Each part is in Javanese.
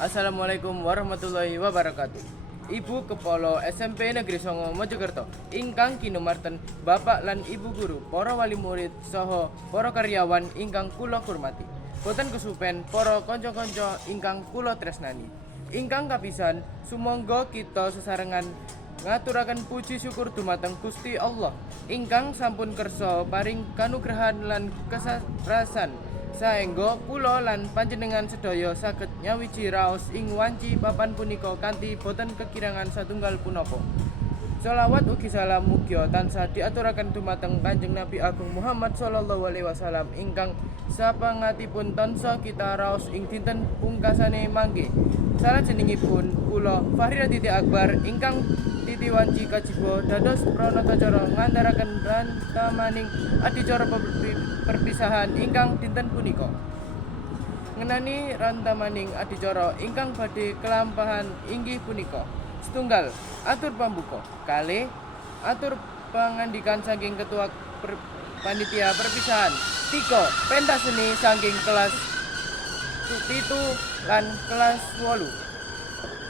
Assalamualaikum warahmatullahi wabarakatuh. Ibu Kepala SMP Negeri Songo Mojokerto ingkang kinumarten Bapak lan Ibu guru, para wali murid saha para karyawan ingkang kula hormati. Boten kesupen para kanca-kanca ingkang kula tresnani. Ingkang kapisan, sumangga kita sesarengan ngaturaken puji syukur dumateng Gusti Allah ingkang sampun kersa paring kanugrahan lan kesarasan saengga kula lan panjenengan sedaya saged nyawiji raos ing wanci papan punika kanthi boten kekirangan satunggal punapa. Shalawat ugi salam mugia tansah diaturaken dumateng Kanjeng Nabi Agung Muhammad sallallahu alaihi wasallam ingkang sapangatipun tansah kita raos ing dinten pungkasane mangke. Salajengipun kula Fahri Raditya Akbar ingkang titi wanci kajiba dados pranatacara ngandharaken rantamaning adicara perpisahan ingkang dinten punika. Ngenani rantamaning adicara ingkang badhe kelampahan inggih punika: setunggal, atur pambuka; kalih, atur pangandikan saking ketua panitia perpisahan; tiga, pentas seni saking kelas 7 lan kelas 8;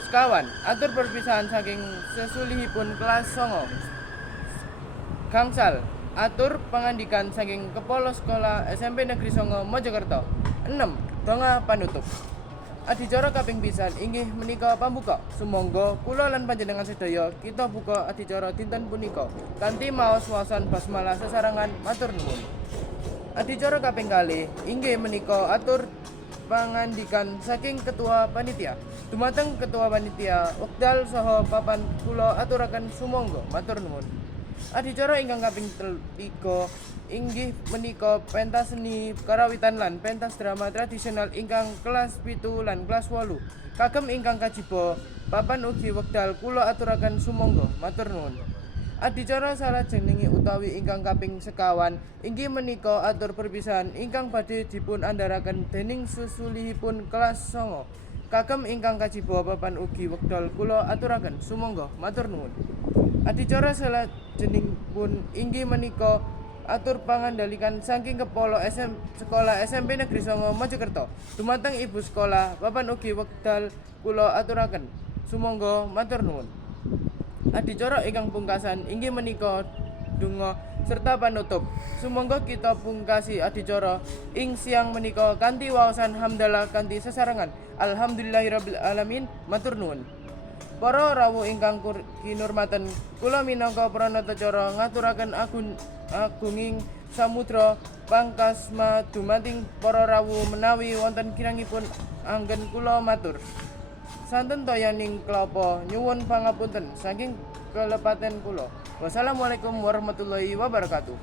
sekawan, atur perpisahan saking sesulihipun kelas 9; gangsal, atur pangandikan saking kepala sekolah SMP Negeri Songo Mojokerto; 6, donga panutup. Adicara kaping pisan inggih menika pambuka. Sumangga kula lan panjenengan sedaya kita buka adicara dinten punika kanthi maos waosan basmalah sesarengan matur nuwun. Adicara kaping kalih inggih menika atur pangandikan saking ketua panitia. Dumateng ketua panitia wekdal saha papan kula aturaken sumangga matur nuwun. Adicara ingkang kaping 3 inggih menika pentas seni karawitan lan pentas drama tradisional ingkang kelas 7 lan kelas 8. Kagem ingkang kajiba papan ugi wekdal kula aturaken sumangga matur nuwun. Adicara salajengipun utawi ingkang kaping sekawan inggih menika atur perpisahan ingkang badhe dipun andharaken dening sesulihipun kelas 9. Kagem ingkang kajiba papan ugi wekdal kula aturaken sumangga matur nuwun. Adicara salajengipun inggih menika atur pangandalikan saking kepala sekolah SMP Negeri Songo Mojokerto. Dumateng ibu sekolah papan ugi wekdal kula aturaken sumangga matur nuwun. Adicara ingkang pungkasan inggih menika donga serta panutup. Sumangga kita pungkasi adicara ing siang menika kanthi waosan hamdalah kanthi sesarengan alhamdulillahirabbil alamin matur nuwun. Para rawuh ingkang kinurmatan, kula minangka pranatacara ngaturaken agunging samudra pangkasma dumating para rawuh menawi wonten kirangipun anggen kula matur. Santen toyaning klapa nyuwun pangapunten saking kelepaten kula. Wassalamualaikum warahmatullahi wabarakatuh.